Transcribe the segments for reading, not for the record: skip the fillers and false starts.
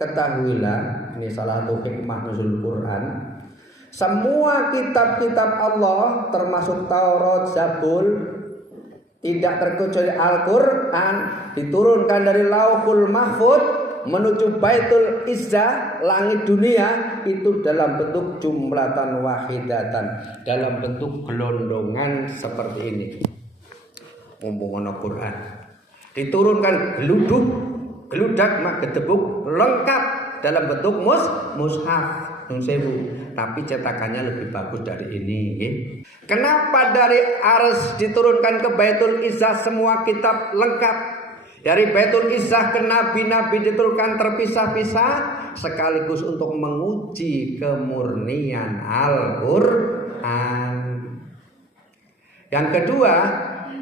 ketahuilah, ini salah satu hikmah nuzul Quran, semua kitab-kitab Allah termasuk Taurat, Zabur, tidak terkecuali Al-Quran, diturunkan dari Lauhul Mahfuz menuju Baitul Izzah, langit dunia, itu dalam bentuk jumlatan wahidatan, dalam bentuk gelondongan seperti ini. Ngomong Quran diturunkan geludak mak gedebuk lengkap dalam bentuk mushaf tapi cetakannya lebih bagus dari ini. Kenapa dari Ars diturunkan ke Baitul Izzah semua kitab lengkap? Dari Baitul Izzah ke nabi-nabi diturunkan terpisah-pisah sekaligus untuk menguji kemurnian Al-Quran. Yang kedua,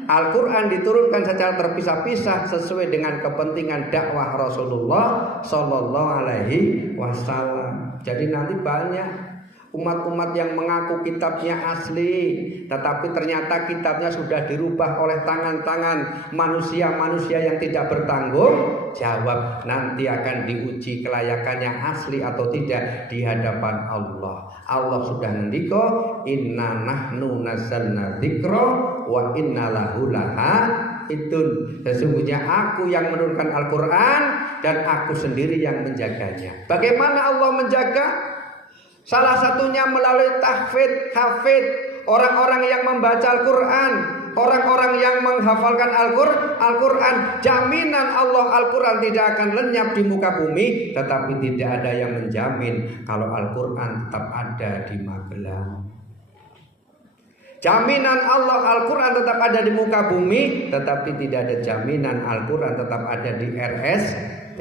Al-Quran diturunkan secara terpisah-pisah sesuai dengan kepentingan dakwah Rasulullah Sallallahu Alaihi Wasallam. Jadi nanti banyak umat-umat yang mengaku kitabnya asli, tetapi ternyata kitabnya sudah dirubah oleh tangan-tangan manusia-manusia yang tidak bertanggung jawab. Nanti akan diuji kelayakannya asli atau tidak di hadapan Allah. Allah sudah ngendika, inna nahnu nazzalna dzikra wa inna lahu lahafidun. Sesungguhnya aku yang menurunkan Al-Quran dan aku sendiri yang menjaganya. Bagaimana Allah menjaga? Salah satunya melalui tahfidz, hafid, orang-orang yang membaca Al-Quran, orang-orang yang menghafalkan Al-Quran. Jaminan Allah Al-Quran tidak akan lenyap di muka bumi, tetapi tidak ada yang menjamin kalau Al-Quran tetap ada di Magelang. Jaminan Allah Al-Quran tetap ada di muka bumi, tetapi tidak ada jaminan Al-Quran tetap ada di RST,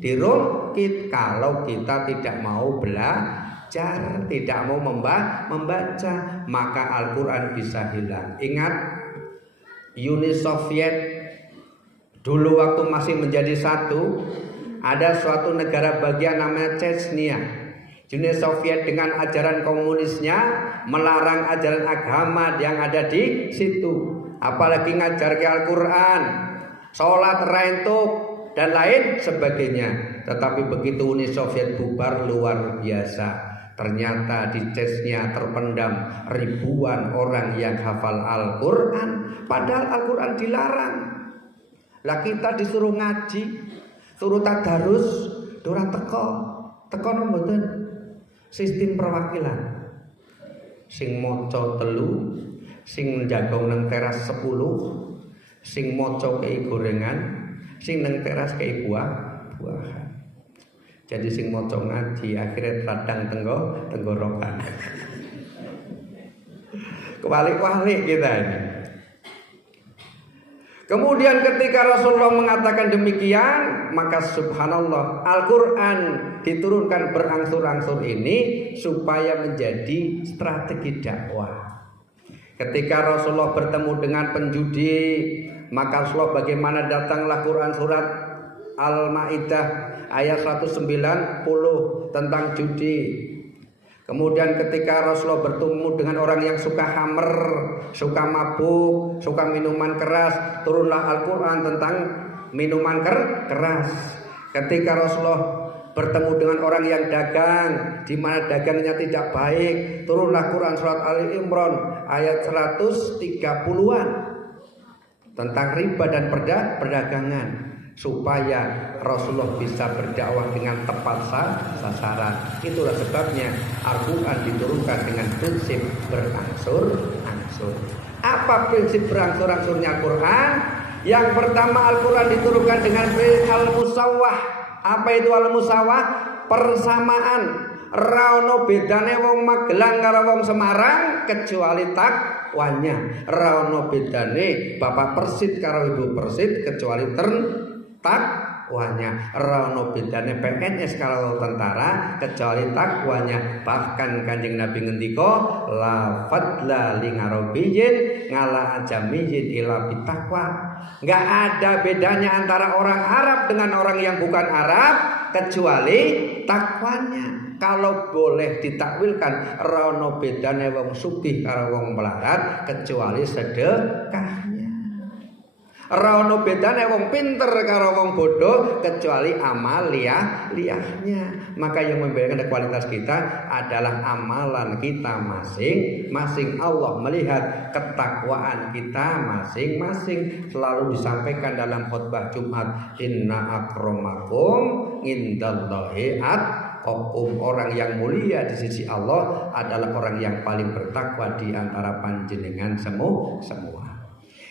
di Rumkit, kalau kita tidak mau belajar, tidak mau membaca, maka Al-Quran bisa hilang. Ingat, Uni Soviet dulu waktu masih menjadi satu, ada suatu negara bagian namanya Chechnya. Uni Soviet dengan ajaran komunisnya melarang ajaran agama yang ada di situ, apalagi ngajar ke Al-Quran, sholat rentuk dan lain sebagainya. Tetapi begitu Uni Soviet bubar, luar biasa. Ternyata di Chechnya terpendam ribuan orang yang hafal Al-Quran, padahal Al-Quran dilarang. Lah kita disuruh ngaji, suruh tadarus, dorang teko mboten. Sistem perwakilan, sing moco 3, sing njagong nang teras 10, sing moco kei gorengan, sing nang teras kei buah-buahan. Jadi sing moco ngaji akhirnya radang tenggorokan. Kebalik-balik kita ini. Kemudian ketika Rasulullah mengatakan demikian, maka subhanallah, Al-Quran diturunkan berangsur-angsur ini supaya menjadi strategi dakwah. Ketika Rasulullah bertemu dengan penjudi, maka Rasulullah bagaimana datanglah Quran surat Al-Maidah ayat 190 tentang judi. Kemudian ketika Rasulullah bertemu dengan orang yang suka khamr, suka mabuk, suka minuman keras, turunlah Al-Quran tentang minuman keras. Ketika Rasulullah bertemu dengan orang yang dagang, di mana dagangnya tidak baik, turunlah Quran surat Ali Imran ayat 130-an tentang riba dan perdagangan, supaya Rasulullah bisa berdakwah dengan tepat sasaran. Itulah sebabnya Al-Quran diturunkan dengan prinsip berangsur-angsur. Apa prinsip berangsur-angsurnya Al-Quran? Yang pertama, Al-Quran diturunkan dengan prinsip al-musawwah. Apa itu al-musawwah? Persamaan. Raono bedane wong Magelang karo wong Semarang kecuali takwanya. Raono bedane bapak Persit karo ibu Persit kecuali takwanya. Raono bedane PNS kalau tentara kecuali takwanya. Bahkan Kanjeng Nabi ngendika, la fadla li ngarobiyyin ngala ajamiyyin ila bitakwa. Enggak ada bedanya antara orang Arab dengan orang yang bukan Arab kecuali takwanya. Kalau boleh ditakwilkan, raono bedane wong sugih karo wong melarat kecuali sedekahnya. Ora ono bedane wong pinter karo wong bodoh kecuali amal liahnya. Maka yang membedakan kualitas kita adalah amalan kita masing-masing. Allah melihat ketakwaan kita masing-masing. Selalu disampaikan dalam khutbah Jumat, inna akramakum indallahi atqakum. Orang yang mulia di sisi Allah adalah orang yang paling bertakwa di antara panjenengan semua.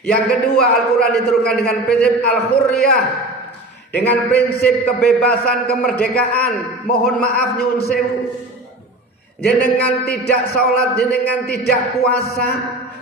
Yang kedua, Al-Quran diturunkan dengan prinsip al-hurriyah, dengan prinsip kebebasan, kemerdekaan. Mohon maaf nyuwun sewu, jenengan tidak sholat, jenengan tidak puasa,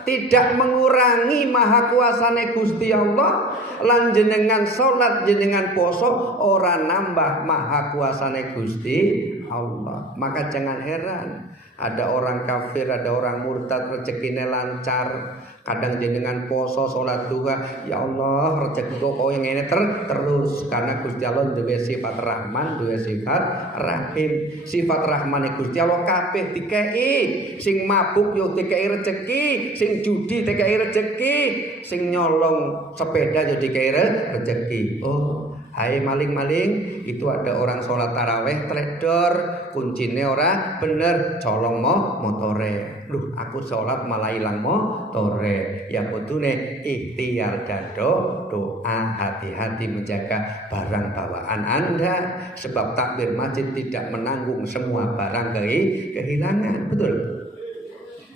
tidak mengurangi maha kuasane Gusti Allah. Lan jenengan sholat, jenengan poso, ora nambah maha kuasane Gusti Allah. Maka jangan heran ada orang kafir, ada orang murtad rezekinya lancar. Kadang jenengan poso sholat duha, ya Allah rezeki kok yang ini terus karena Gusti Allah duwe sifat Rahman, duwe sifat Rahim. Sifat Rahman Gusti Allah kabeh dikei, sing mabuk yo dikei rezeki, sing judi dikei rezeki, sing nyolong sepeda yo dikei rezeki. Oh, hai maling-maling, itu ada orang sholat taraweh teledor, kuncinya ora bener, colong motore. Loh, aku sholat malah hilang motore. Ya kudune ikhtiar dado doa, hati-hati menjaga barang bawaan Anda, sebab takbir masjid tidak menanggung semua barang kehilangan. Betul.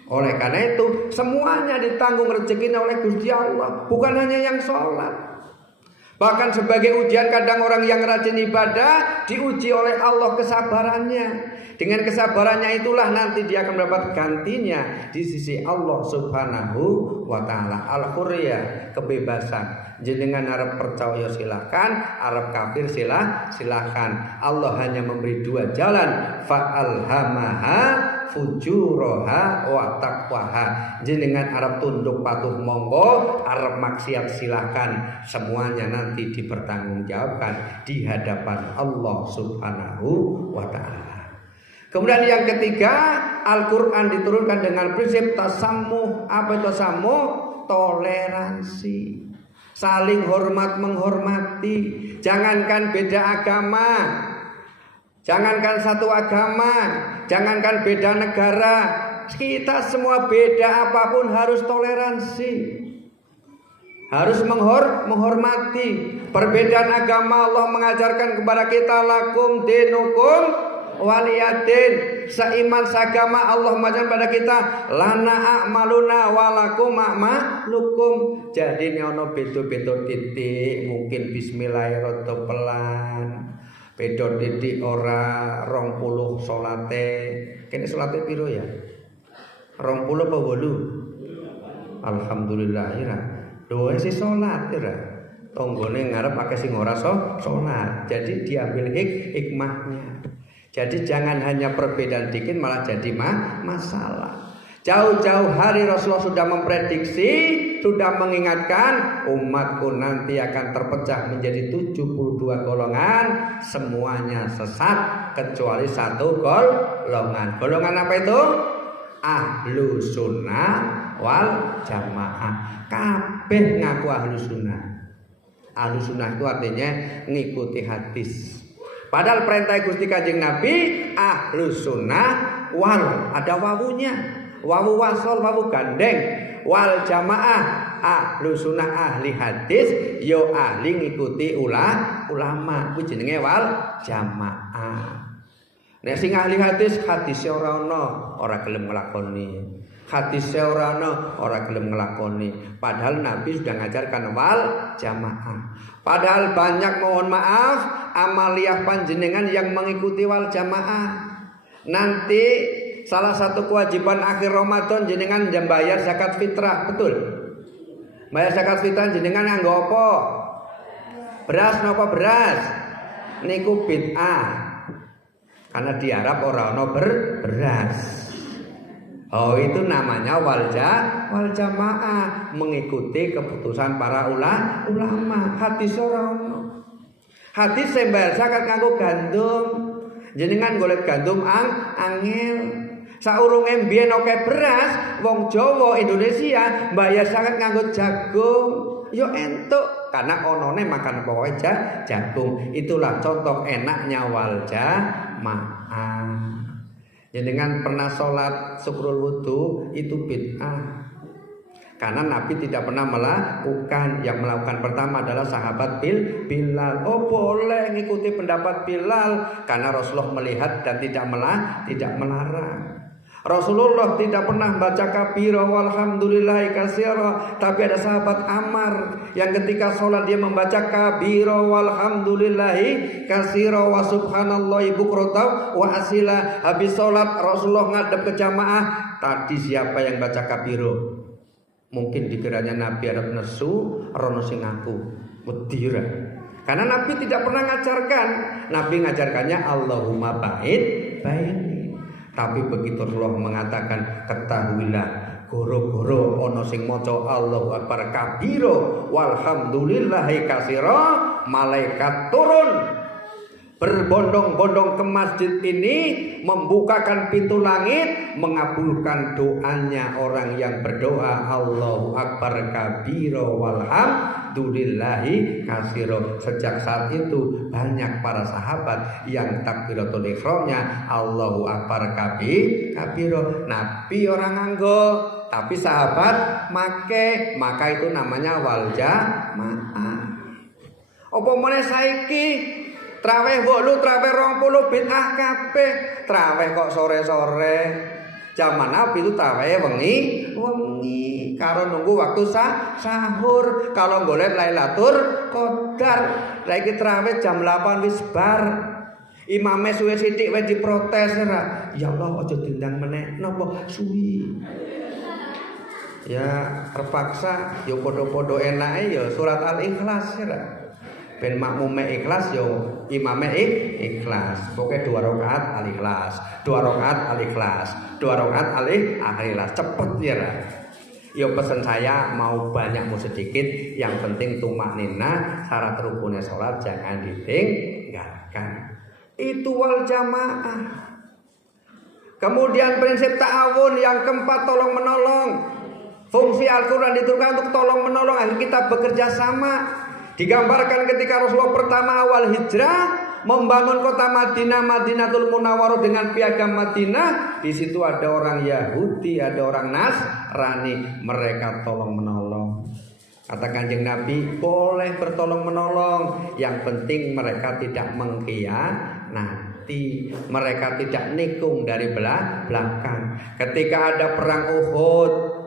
Oleh karena itu semuanya ditanggung rezekinya oleh Gusti Allah, bukan hanya yang sholat. Bahkan sebagai ujian, kadang orang yang rajin ibadah diuji oleh Allah kesabarannya. Dengan kesabarannya itulah nanti dia akan mendapat gantinya di sisi Allah Subhanahu wa ta'ala. Al-hurriyah, kebebasan. Jenengan arep percaya silakan, arep kafir silakan. Allah hanya memberi dua jalan, fa'alhamaha fujuraha wa taqwaha. Jenengan arep tunduk patuh monggo, arep maksiat silakan. Semuanya nanti dipertanggungjawabkan di hadapan Allah Subhanahu wa ta'ala. Kemudian yang ketiga, Al-Quran diturunkan dengan prinsip tasamuh. Apa itu tasamuh? Toleransi, saling hormat menghormati. Jangankan beda agama, jangankan satu agama, jangankan beda negara, kita semua beda apapun harus toleransi, harus menghormati. Perbedaan agama Allah mengajarkan kepada kita lakum dinukum waliyadin. Seiman seagama Allah mengajarkan pada kita lana a'maluna walakum a'malukum. Jadi nyono bedo-bedo titik, mungkin bismillahirrahmanirrahim pelan, bedo titik ora 20 salate. Kene salate piro ya? 20 apa 8? Alhamdulillah ya. Lho sing salat ya. Tonggone ngarep pakai sing ora salat. Jadi diambil hikmahnya. Jadi jangan hanya perbedaan dikit malah jadi masalah. Jauh-jauh hari Rasulullah sudah memprediksi, sudah mengingatkan umatku nanti akan terpecah menjadi 72 golongan, semuanya sesat kecuali satu golongan. Golongan apa itu? Ahlu sunnah wal jamaah. Kabeh ngaku ahlu sunnah. Ahlu sunnah itu artinya ngikuti hadis. Padahal perintah Gusti Kanjeng Nabi ahlus sunnah wal, ada wawunya, wawu wasol, wawu gandeng, wal jamaah, ahlus sunnah ahli hadis, yo ahli ngikuti ulama, ku jenenge wal jamaah. Nek sing ahli hadis ora ono, ora gelem nglakoni. Hadis ora ono, ora gelem nglakoni. Padahal Nabi sudah ngajarkan wal jamaah. Padahal banyak, mohon maaf, amaliyah panjenengan yang mengikuti wal jamaah. Nanti salah satu kewajiban akhir Ramadan jenengan bayar zakat fitrah, betul? Bayar zakat fitrah jenengan nganggo apa? Beras napa beras? Niku bid'ah. Karena di Arab ora ono beras. Oh, itu namanya wal jamaah, mengikuti keputusan para ulama. Hadis ora ono. Hadis sing bayar zakat nganggo gandum. Jenengan golek gandum angel. Saurunge mbiyen oke beras, wong Jawa Indonesia bayar zakat nganggo jagung. yo entuk karena onone makan pokoke jagung. Itulah contoh enaknya wal jamaah. Dengan pernah sholat syukrul wudu itu bid'ah. Karena Nabi tidak pernah melakukan. Yang melakukan pertama adalah sahabat Bilal. Oh boleh ngikuti pendapat Bilal karena Rasulullah melihat dan tidak melarang. Rasulullah tidak pernah baca kabira walhamdulillahi katsira, tapi ada sahabat Ammar yang ketika sholat dia membaca kabira walhamdulillahi katsira wa subhanallahi bukratan wa asila. Habis sholat Rasulullah ngadep ke jamaah, tadi siapa yang baca kabira? Mungkin dikiranya Nabi ada nesu rono sing ngaku wedira. Karena Nabi tidak pernah ngajarkan. Nabi ngajarkannya Allahumma baini. Tapi begitu Rasulullah mengatakan ketahuilah goro-goro ono sing maca Allahu Akbar kabira walhamdulillahi katsira, malaikat turun berbondong-bondong ke masjid ini, membukakan pintu langit, mengabulkan doanya orang yang berdoa Allahu Akbar kabira walhamdulillahi katsira. Sejak saat itu banyak para sahabat yang takbiratul ihramnya Allahu Akbar kabira. Nabi orang nganggo, tapi sahabat make, maka itu namanya wal jamaah. Apa meneh saiki traweh mbok lu traweh 20 bid'ah kabeh. Traweh kok sore-sore. Zaman Nabi itu traweh wengi karo nunggu waktu sahur. Kalau golek Lailatul Qadar. Saiki traweh jam 8 wis bar. Imame suwe sithik wis diprotes ora. Ya Allah aja dendang meneh. Napa suwi? Ya terpaksa ya padha-padha enake ya surat Al-Ikhlas ora. Ben makmume ikhlas yo imame ikhlas. Pokoke 2 rakaat al-ikhlas, 2 rakaat al-ikhlas, 2 rakaat al-ikhlas. Cepet ya. Yo pesen saya mau banyak mau sedikit, yang penting tumakninah, syarat rukunnya sholat jangan ditinggalkan. Itu wal jamaah. Kemudian prinsip ta'awun yang keempat, tolong menolong. Fungsi Al-Quran diturunkan untuk tolong menolong agar kita bekerja sama. Digambarkan ketika Rasulullah pertama awal hijrah membangun kota Madinah, Madinatul Munawwarah dengan piagam Madinah. Di situ ada orang Yahudi, ada orang Nasrani, mereka tolong menolong. Kata Kanjeng Nabi, boleh bertolong menolong, yang penting mereka tidak mengkhianati, mereka tidak nikung dari belakang. Ketika ada perang Uhud,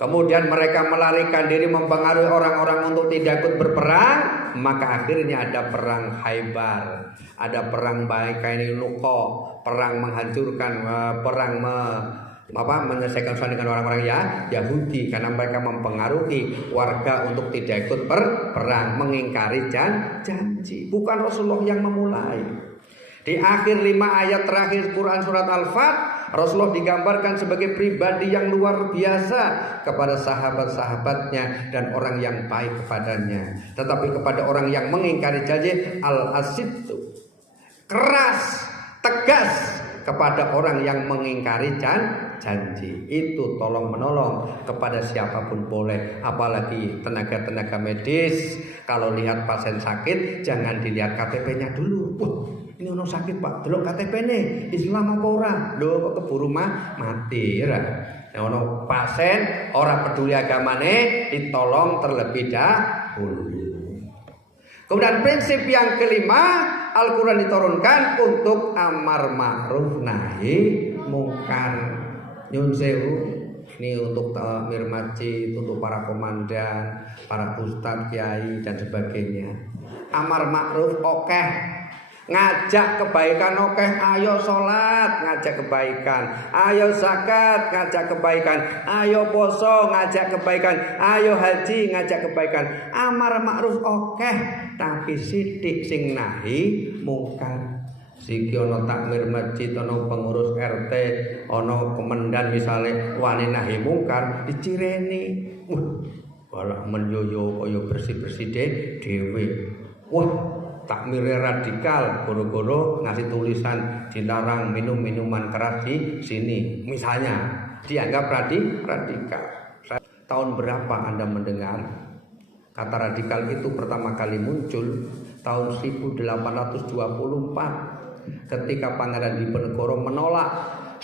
kemudian mereka melarikan diri mempengaruhi orang-orang untuk tidak ikut berperang, maka akhirnya ada perang Khaybar, ada perang Bainuqa, perang menghancurkan, perang menyelesaikan urusan dengan orang-orang Yahudi karena mereka mempengaruhi warga untuk tidak ikut berperang, mengingkari janji. Bukan Rasulullah yang memulai. Di akhir 5 ayat terakhir Quran surat Al-Fat, Rasulullah digambarkan sebagai pribadi yang luar biasa kepada sahabat-sahabatnya dan orang yang baik kepadanya. Tetapi kepada orang yang mengingkari janji, al-asidtu, keras, tegas kepada orang yang mengingkari janji. Itu tolong menolong kepada siapapun boleh, apalagi tenaga-tenaga medis. Kalau lihat pasien sakit jangan dilihat KTP-nya dulu. Ini ono sakit Pak, delok KTP-ne, Islam apa ora? Lho kok keburu mati ya. Ono pasien ora peduli agamane, ditolong terlebih dahulu. Kemudian prinsip yang kelima, Al-Quran diturunkan untuk amar ma'ruf nahi mungkar. Nyun sewu, ini untuk takmir masjid, untuk para komandan, para ustadz, kiai dan sebagainya. Amar ma'ruf okeh. Ngajak kebaikan oke, ayo sholat ngajak kebaikan, ayo zakat ngajak kebaikan, ayo poso ngajak kebaikan, ayo haji ngajak kebaikan. Amar ma'ruf oke, tapi sidik sing nahi mungkar. Siki ono takmir masjid, ono pengurus RT, ono komandan misalnya wani nahi mungkar dicireni. Walah menyoyo koyo bersih-bersih dhewe. Wah, takmirnya radikal, goro-goro ngasih tulisan dilarang minum minuman keras di sini. Misalnya dianggap radikal. Tahun berapa Anda mendengar Kata radikal itu pertama kali muncul tahun 1824 ketika Pangeran Diponegoro menolak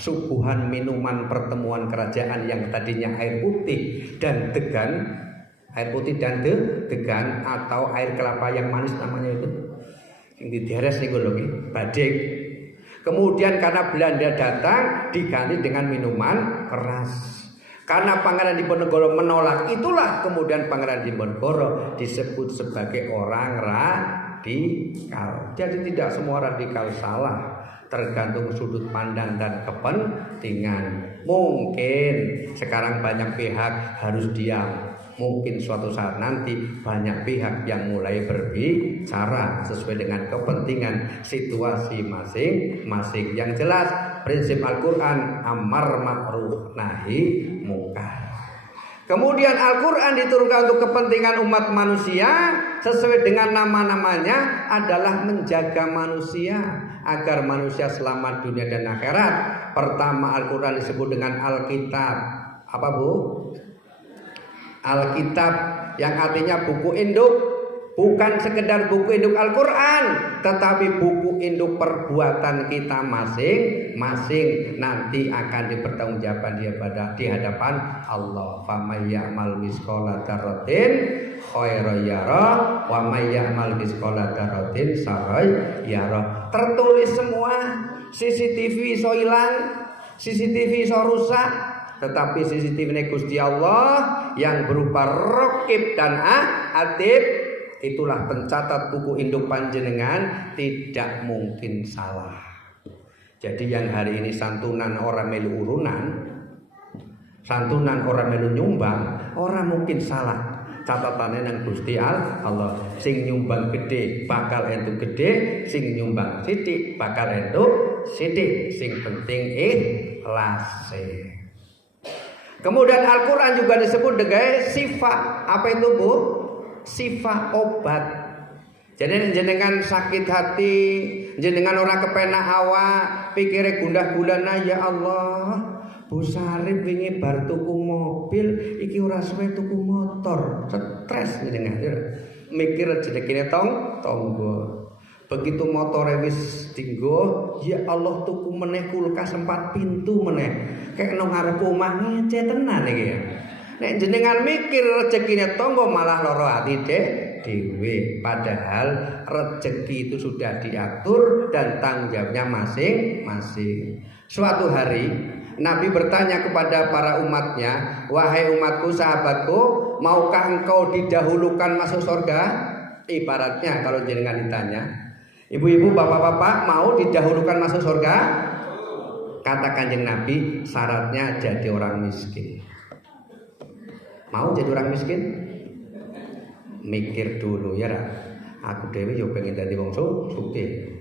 suguhan minuman pertemuan kerajaan yang tadinya air putih dan degan, air putih dan degan atau air kelapa yang manis namanya itu, yang dideres nih lho, badik. Kemudian karena Belanda datang diganti dengan minuman keras. Karena Pangeran Diponegoro menolak, itulah kemudian Pangeran Diponegoro disebut sebagai orang radikal. Jadi tidak semua radikal salah, tergantung sudut pandang dan kepentingan. Mungkin sekarang banyak pihak harus diam, mungkin suatu saat nanti banyak pihak yang mulai berbicara sesuai dengan kepentingan situasi masing-masing. Yang jelas prinsip Al-Quran amar ma'ruf nahi mungkar. Kemudian Al-Quran diturunkan untuk kepentingan umat manusia sesuai dengan nama-namanya adalah menjaga manusia agar manusia selamat dunia dan akhirat. Pertama Al-Quran disebut dengan Alkitab. Apa Bu? Alkitab yang artinya buku induk. Bukan sekedar buku induk Al-Quran, tetapi buku induk perbuatan kita masing-masing nanti akan dipertanggungjawabkan di hadapan Allah. Faman ya'mal misqala dzarratin khairan yara wa may ya'mal misqala dzarratin syarran yara. Tertulis semua. CCTV iso ilang, CCTV iso rusak, tetapi CCTV ini Gusti Allah yang berupa raqib dan atid, itulah pencatat buku induk panjenengan, tidak mungkin salah. Jadi yang hari ini santunan orang melu urunan, santunan orang melu nyumbang, orang mungkin salah. Catatannya nang Gusti Allah, sing nyumbang gede bakal entuk gede, sing nyumbang sithik bakal entuk sithik. Sing penting ikhlas. Kemudian Al-Quran juga disebut dengan sifat. Apa itu Bu? Sifat obat. Jadi jenengan sakit hati, jenengan orang kepenak awak, pikire gundah-gulana, ya Allah, Bu Sarip wingi bar tuku mobil, iki ora suwe tuku motor, stres jenengan. Mikir rezekine tonggo. Begitu motore wis dinggo, ya Allah tuku meneh kulkas 4 pintu meneh. Kayak nang ngarep omah ngece tenan iki. Nek jenengan mikir rezekine tonggo malah loro ati dhewe. Padahal rezeki itu sudah diatur dan tanggung jawabnya masing-masing. Suatu hari Nabi bertanya kepada para umatnya, wahai umatku, sahabatku, maukah engkau didahulukan masuk surga? Ibaratnya kalau jenengan ditanya, ibu-ibu, bapak-bapak, mau didahulukan masuk surga? Kata Kanjeng Nabi, syaratnya jadi orang miskin. Mau jadi orang miskin? Mikir dulu ya. Aku dewe yo pengen dadi wong sugih.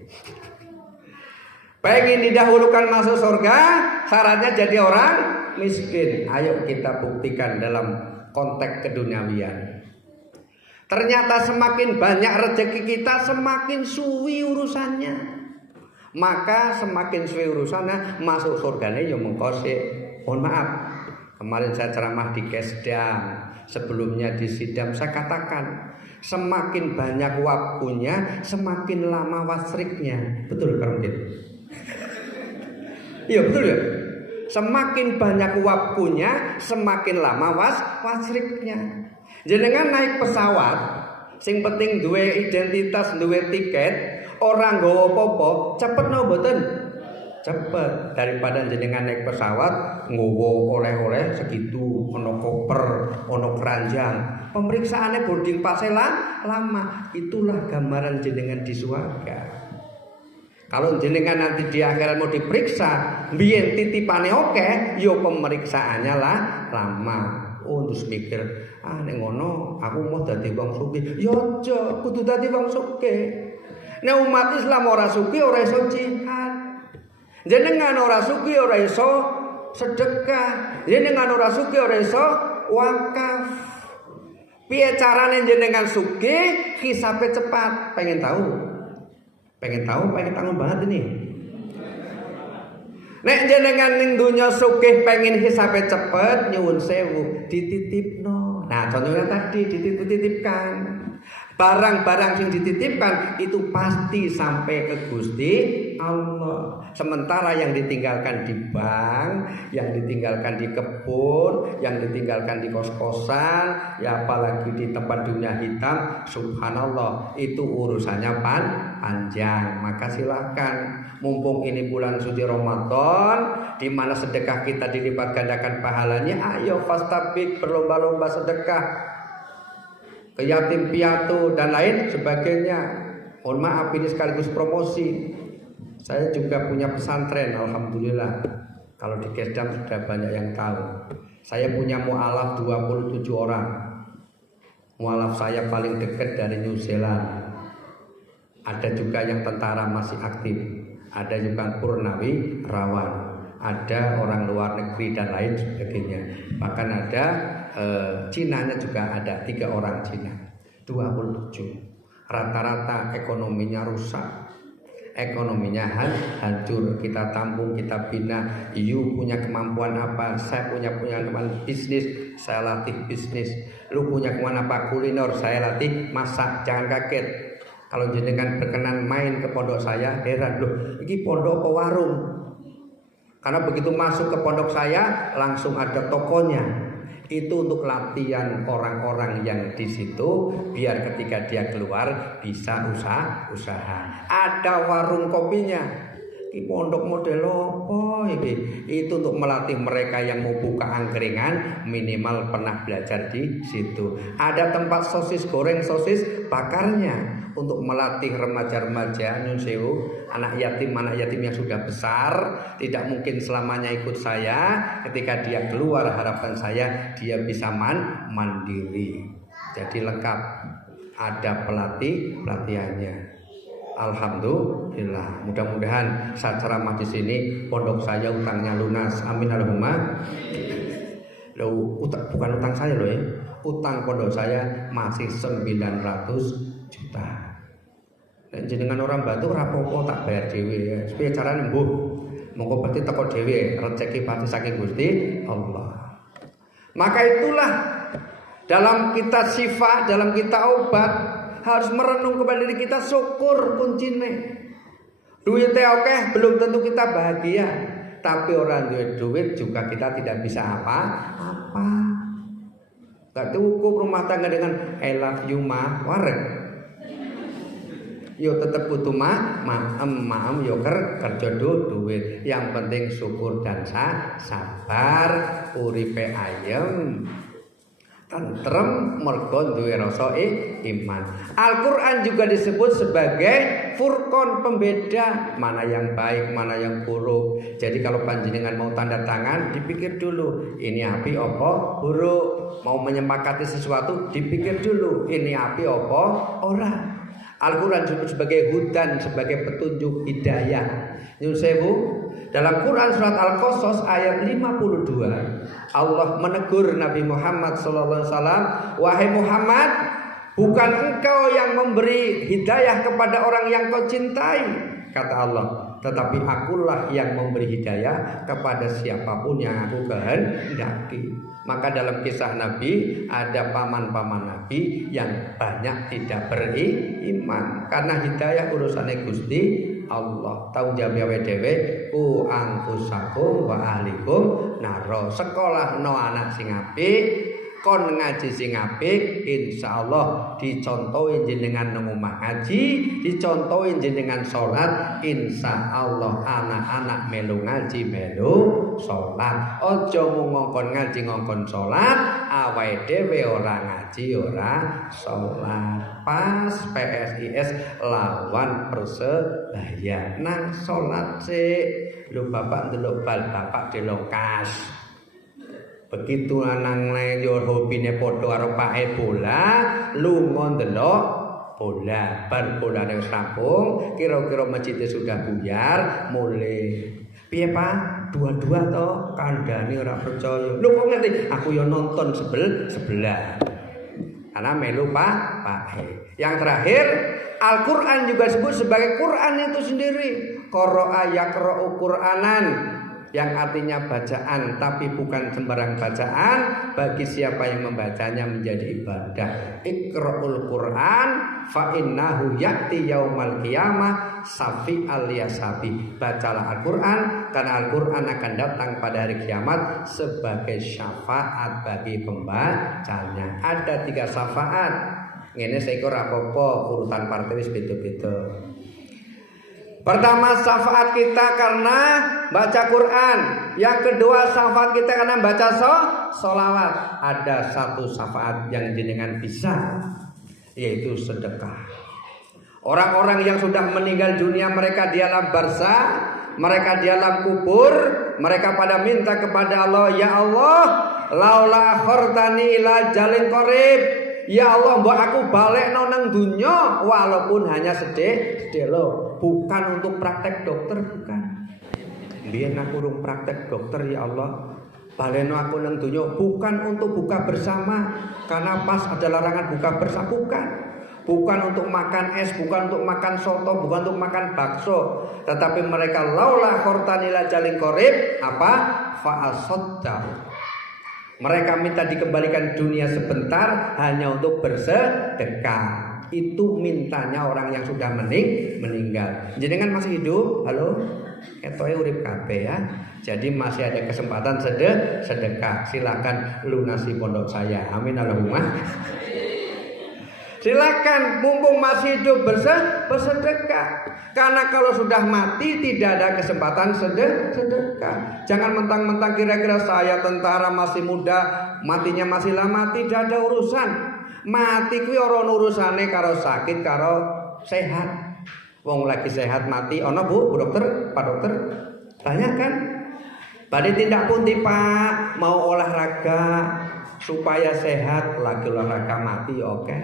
Pengen didahulukan masuk surga, syaratnya jadi orang miskin. Ayo kita buktikan dalam konteks keduniawian. Ternyata semakin banyak rezeki kita, semakin suwi urusannya. Maka semakin suwi urusannya, masuk surganya yo mengkosik. Mohon maaf, kemarin saya ceramah di Kesdam, sebelumnya di Sidam saya katakan, semakin banyak waktunya, semakin lama wasriknya. Betul kan mungkin? Iya betul ya. Semakin banyak waktunya, semakin lama wasriknya. Jenengan naik pesawat, sing penting duwe identitas, duwe tiket, orang nggawa apa-apa, cepet no mboten? Cepet. Daripada jenengan naik pesawat nggawa oleh-oleh segitu, ono koper, ono keranjang. Pemeriksaannya boarding pass lama. Itulah gambaran jenengan di surga. Kalau jenengan nanti di akhirat mau diperiksa, biyen titipane oke, yo pemeriksaannya lama. Oh, terus mikir, nek ngono aku mau dadi wong sugih. Yo aja, kudu dadi wong sugih. Nek umat Islam ora sugih, ora iso jihad. Jenengan ora sugih, ora iso sedekah. Jenengan ora sugih, ora iso wakaf. Piye carane jenengan sugih, hisabe cepat? Pengen tahu? Pengen tahu banget ini. Nek jenengan ning donya sugih pengen hisabe cepet, nyuwun sewu, dititipno. Nah, contohnya tadi dititip-titipkan. Barang-barang yang dititipkan itu pasti sampai ke Gusti Allah. Sementara yang ditinggalkan di bank, yang ditinggalkan di kebun, yang ditinggalkan di kos-kosan, ya apalagi di tempat dunia hitam, subhanallah, itu urusannya panjang. Maka silakan, mumpung ini bulan suci Ramadan, di mana sedekah kita dilipat gandakan pahalanya, ayo fastabik, berlomba-lomba sedekah ke yatim piatu dan lain sebagainya. Mohon maaf, ini sekaligus promosi. Saya juga punya pesantren, alhamdulillah. Kalau di Kesdam sudah banyak yang tahu. Saya punya mu'alaf 27 orang. Mu'alaf saya paling dekat dari New Zealand. Ada juga yang tentara masih aktif. Ada juga Purnawi Rawan. Ada orang luar negeri dan lain sebagainya. Bahkan ada Cinanya juga ada 3 orang Cina, 27. Rata-rata ekonominya rusak, ekonominya hancur. Kita tampung, kita bina. You punya kemampuan apa? Saya punya kemampuan bisnis, saya latih bisnis. Lu punya kemampuan apa? Kuliner, saya latih masak. Jangan kaget kalau jenengan berkenan main ke pondok saya, heran loh, ini pondok apa warung? Karena begitu masuk ke pondok saya langsung ada tokonya. Itu untuk latihan orang-orang yang di situ biar ketika dia keluar bisa usaha. Ada warung kopinya. Di pondok model apa ini? Itu untuk melatih mereka yang mau buka angkringan minimal pernah belajar di situ. Ada tempat sosis goreng, sosis bakarnya untuk melatih remaja-remaja nyun sewu, anak yatim yang sudah besar, tidak mungkin selamanya ikut saya. Ketika dia keluar, harapan saya dia bisa mandiri. Jadi lengkap, ada pelatihannya. Alhamdulillah. Mudah-mudahan saat ceramah di sini pondok saya utangnya lunas. Amin Allahumma. Bukan utang saya loh ya. Utang pondok saya masih 900 juta. Dan jenengan orang Batu rapopo tak bayar dhewe ya. Supaya carane mbuh. Monggo pasti teko dhewe, rezeki pasti saking Gusti Allah. Maka itulah dalam kita syifa, dalam kita obat harus merenung kepada diri kita, syukur kuncine. Duitnya oke, belum tentu kita bahagia. Tapi orang duit juga kita tidak bisa apa-apa. Gak cukup rumah tangga dengan I love you ma, warek. Yo tetap butuh maem yo kerja duit. Yang penting syukur dan sabar, uripe ayem, tentrem, mergo duwe rasa iman. Al-Qur'an juga disebut sebagai furqan, pembeda mana yang baik, mana yang buruk. Jadi kalau panjenengan mau tanda tangan, dipikir dulu ini api apa buruk. Mau menyepakati sesuatu, dipikir dulu ini api apa ora. Al-Quran disebut sebagai hudan, sebagai petunjuk hidayah. Nyun sewu, dalam Quran surat Al-Qasas ayat 52, Allah menegur Nabi Muhammad SAW, wahai Muhammad, bukan engkau yang memberi hidayah kepada orang yang kau cintai, kata Allah, tetapi akulah yang memberi hidayah kepada siapapun yang aku kehendaki. Maka dalam kisah Nabi ada paman-paman Nabi yang banyak tidak beriman karena hidayah urusannya Gusti Allah. Tahu jawab dhewe ku angkusakum wa ahlikum naro. Sekolah no anak sing apik, kon ngaji sing apik, insyaallah dicontohin jenengan nang omah ngaji, dicontohin jenengan salat, insyaallah anak-anak melu ngaji melu salat. Aja mung ngongkon ngaji ngongkon salat, awake dhewe ora ngaji ora salat. Pas PSIS lawan Persebaya nang salat sik. Lho bapak ndelok bal, bapak delok kas. Begitu nang yo hobine padha karo pake bola, lunga ndelok bola. Bar bolane wis rampung, kira-kira masjid sudah buyar, mulai. Piye Pak? Dua-dua to, kandhane ora percaya. Lho kok ngerti? Aku yo nonton sebelah. Karena melu Pak. Yang terakhir, Al-Qur'an juga disebut sebagai Qur'an itu sendiri. Qara'a yaqra'u Qur'anan. yang artinya bacaan tapi bukan sembarang bacaan. Bagi siapa yang membacanya menjadi ibadah. Iqra'ul Qur'an fa innahu ya'ti yaumal qiyamah safi'al yasabi. Bacalah Al-Qur'an karena Al-Qur'an akan datang pada hari kiamat sebagai syafaat bagi pembacanya. Ada 3 syafaat. Ngene saiki ora apa-apa, urutan partai wis beda-beda. Pertama, syafaat kita karena baca Quran. Yang kedua, syafaat kita karena baca sholawat. Ada 1 syafaat yang jenengan bisa, yaitu sedekah. Orang-orang yang sudah meninggal dunia, mereka di alam barzah, mereka di alam kubur, mereka pada minta kepada Allah, ya Allah, laula akhartani ila jalin qarib. Ya Allah, mbok aku balekno nang dunya walaupun hanya sedelo. Bukan untuk praktek dokter, bukan. Biyen aku urung praktek dokter, ya Allah, balekno aku nang dunya bukan untuk buka bersama karena pas ada larangan buka bersama, bukan. Bukan untuk makan es, bukan untuk makan soto, bukan untuk makan bakso, tetapi mereka laula akhartani ila jalin qarib apa? Fa asadda. Mereka minta dikembalikan dunia sebentar hanya untuk bersedekah. Itu mintanya orang yang sudah meninggal. Jenengan masih hidup? Halo? Ketoke urip kabeh ya. Jadi masih ada kesempatan sedekah. Silakan lunasi pondok saya. Amin Allahumma. Silakan mumpung masih hidup bersedekah. Karena kalau sudah mati tidak ada kesempatan sedekah. Jangan mentang-mentang kira-kira saya tentara masih muda, matinya masih lama, tidak ada urusan. Mati kuwi ora urusane karo sakit karo sehat. Wong lagi sehat mati ana Bu dokter, Pak dokter. Tanya kan? Badhe tindak pundi Pak? Mau olahraga supaya sehat, lagi olahraga mati oke.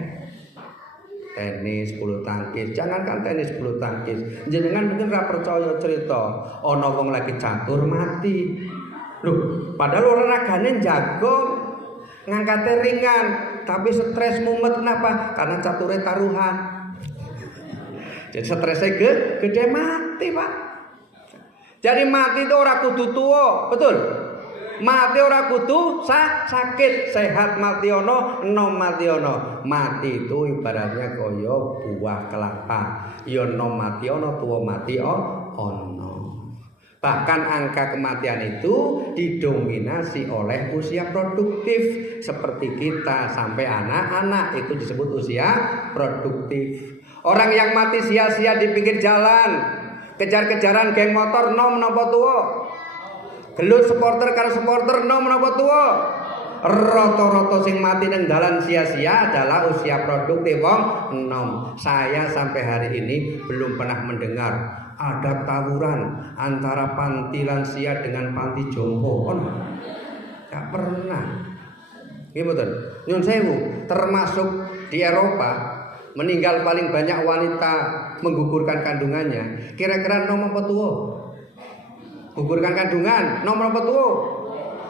Tenis, bulu tangkis, jangankan tenis, bulu tangkis. Jenengan mungkin ra percaya cerita ana wong lagi catur mati. Loh, padahal olahragane jago, ngangkate ringan, tapi stres mumet. Kenapa? Karena cature taruhan. Jadi stresnya gede mati, Pak. Jadi mati itu ora kudu tuwa, betul? Mati ora kudu sakit, sehat mati ono, nom mati ono. Mati itu ibaratnya kaya buah kelapa. Ya nom mati ono, tuwa mati ono. Bahkan angka kematian itu didominasi oleh usia produktif. Seperti kita sampai anak-anak itu disebut usia produktif. Orang yang mati sia-sia di pinggir jalan, kejar-kejaran geng motor, nom napa tuwa. Gelut supporter karo supporter nom napa tuwa. Rata-rata sing mati nang dalan sia-sia adalah usia produktif wong nom. Saya sampai hari ini belum pernah mendengar ada tawuran antara panti lansia dengan panti jompo. Enggak pernah. Nggih mboten. Nyun sewu, termasuk di Eropa meninggal paling banyak wanita menggugurkan kandungannya. Kira-kira nom apa tuwa? Gugurkan kandungan nomor apa tuh?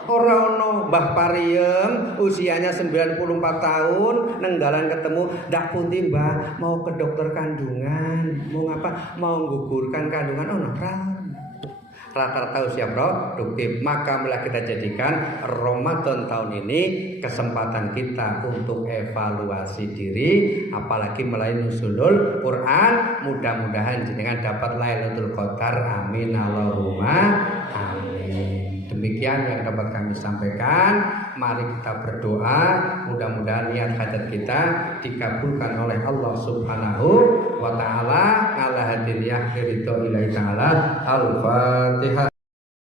Ora ono. Mbah Pariem usianya 94 tahun nenggalan ketemu, "Dak pundi Mbah, mau ke dokter kandungan." Mau ngapa? Mau gugurkan kandungan. Ono rata-rata usia produktif. Maka mulai kita jadikan Ramadan tahun ini kesempatan kita untuk evaluasi diri, apalagi melalui nuzulul Quran. Mudah-mudahan jenengan dapat Lailatul Qadar. Amin Allahumma amin. Demikian yang dapat kami sampaikan. Mari kita berdoa, mudah-mudahan niat hajat kita dikabulkan oleh Allah Subhanahu wa taala. Ala hadin yahridho ilahi ta'ala. Al-Fatihah.